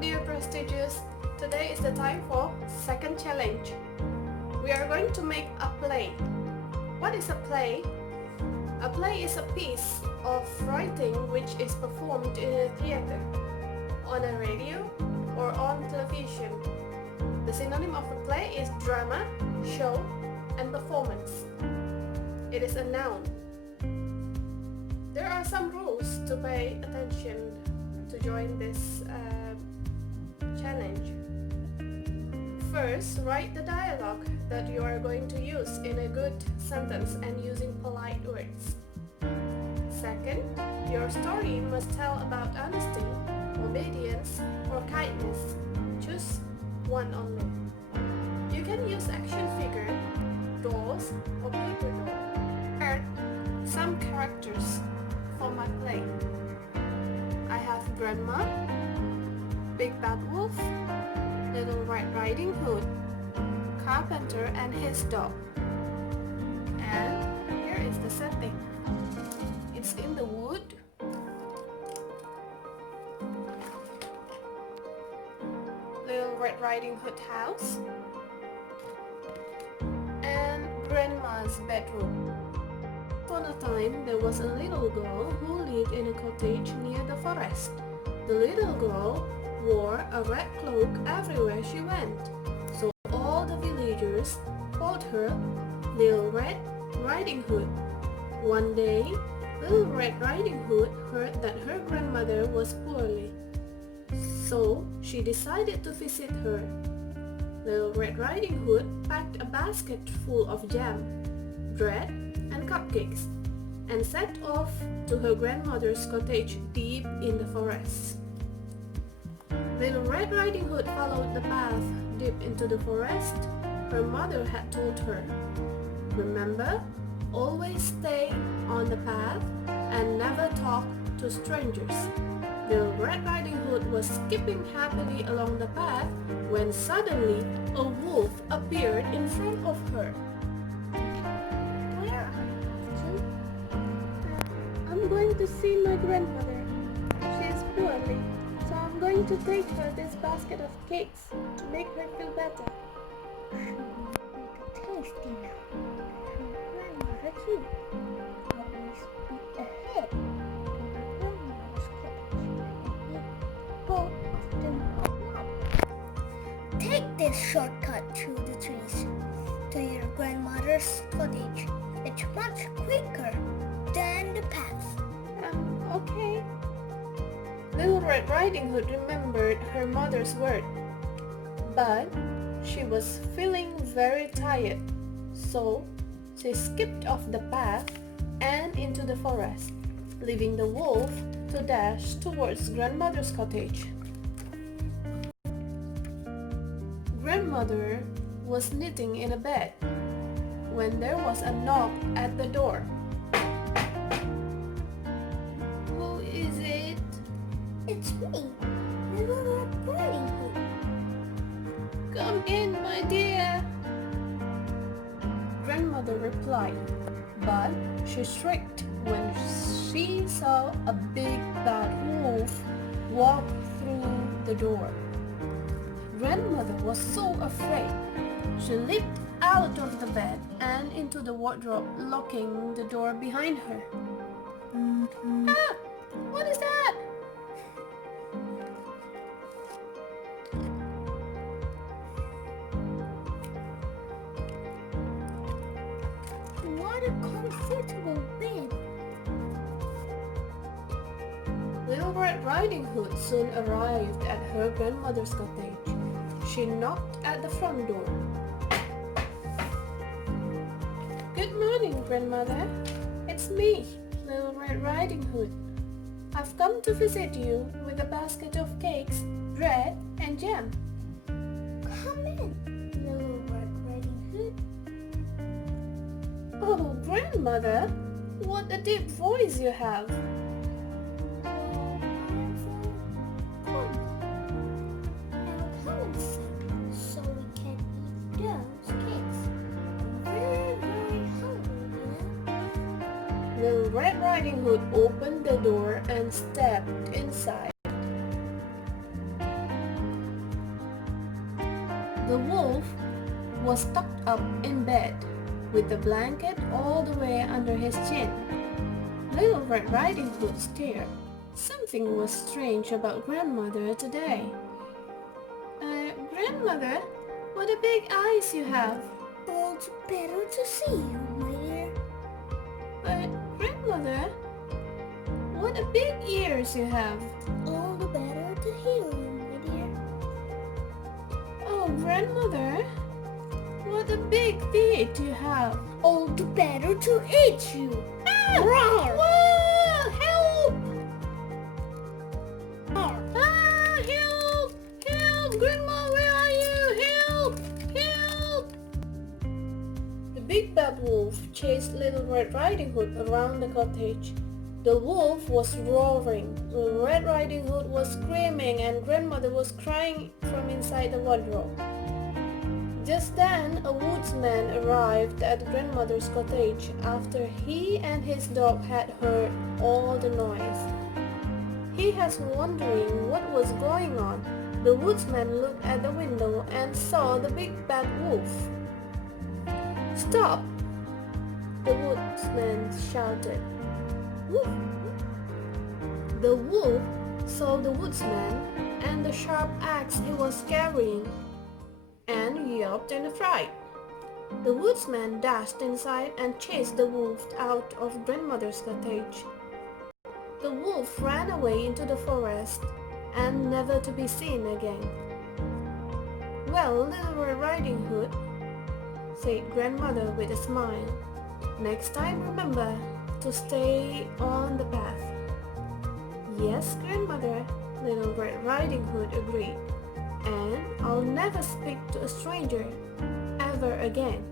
dear prestigious, today is the time for second challenge. We are going to make a play. What is a play? A play is a piece of writing which is performed in a theater, on a radio, or on television. The synonym of a play is drama, show, and performance. It is a noun. There are some rules to pay attention to join this challenge. First, write the dialogue that you are going to use in a good sentence and using polite words. Second, your story must tell about honesty, obedience, or kindness. Choose one only. You can use action figure, dolls, or paper doll. Third, some characters for my play. I have Grandma, Big Bad Wolf, Little Red Riding Hood, Carpenter and his dog. And here is the setting. It's in the wood. Little Red Riding Hood house. And Grandma's bedroom. Upon a time, there was a little girl who lived in a cottage near the forest. The little girl wore a red cloak everywhere she went, so all the villagers called her Little Red Riding Hood. One day, Little Red Riding Hood heard that her grandmother was poorly, so she decided to visit her. Little Red Riding Hood packed a basket full of jam, bread, and cupcakes, and set off to her grandmother's cottage deep in the forest. Little Red Riding Hood followed the path deep into the forest her mother had told her. Remember, always stay on the path and never talk to strangers. Little Red Riding Hood was skipping happily along the path when suddenly a wolf appeared in front of her. Where are you? I'm going to see my grandmother. She is poorly, so I'm going to take her this basket of cakes to make her feel better. She will make a tasty now. Her grandmother too. Always be ahead of her grandmother's cottage and eat both of them up. Take this shortcut through the trees to your grandmother's cottage. It's much quicker than the path. Okay. Little Red Riding Hood remembered her mother's word, but she was feeling very tired, so she skipped off the path and into the forest, leaving the wolf to dash towards grandmother's cottage. Grandmother was knitting in a bed when there was a knock at the door. Who is it? It's me, Little Red Riding Hood. Come in, my dear. Grandmother replied, but she shrieked when she saw a big bad wolf walk through the door. Grandmother was so afraid. She leaped out of the bed and into the wardrobe, locking the door behind her. Ah! What is that? What a comfortable bed. Little Red Riding Hood soon arrived at her grandmother's cottage. She knocked at the front door. Good morning, Grandmother. It's me, Little Red Riding Hood. I've come to visit you with a basket of cakes, bread, and jam. Come in, Little Red Riding Hood. Oh, Grandmother, what a deep voice you have. So we can eat those cakes. I'm very, very hungry, yeah? Little Red Riding Hood opened the door and stepped inside. was tucked up in bed, with the blanket all the way under his chin. Little Red Riding Hood stared. Something was strange about Grandmother today. Grandmother, what a big eyes you have. All the better to see you, my dear. Grandmother, what a big ears you have. All the better to hear you, my dear. Oh, Grandmother, what a big teeth you have. All the better to eat you. Ah! Roar! Whoa! Help! Roar! Ah! Help! Help! Grandma, where are you? Help! Help! The big bad wolf chased Little Red Riding Hood around the cottage. The wolf was roaring, Little Red Riding Hood was screaming, and Grandmother was crying from inside the wardrobe. Just then, a woodsman arrived at Grandmother's cottage after he and his dog had heard all the noise. He was wondering what was going on. The woodsman looked at the window and saw the big bad wolf. "Stop!" the woodsman shouted. "Woof!" The wolf saw the woodsman and the sharp axe he was carrying and yelped in a fright. The woodsman dashed inside and chased the wolf out of Grandmother's cottage. The wolf ran away into the forest and never to be seen again. "Well, Little Red Riding Hood," said Grandmother with a smile, "next time remember to stay on the path." "Yes, Grandmother," Little Red Riding Hood agreed, "and I'll never speak to a stranger ever again."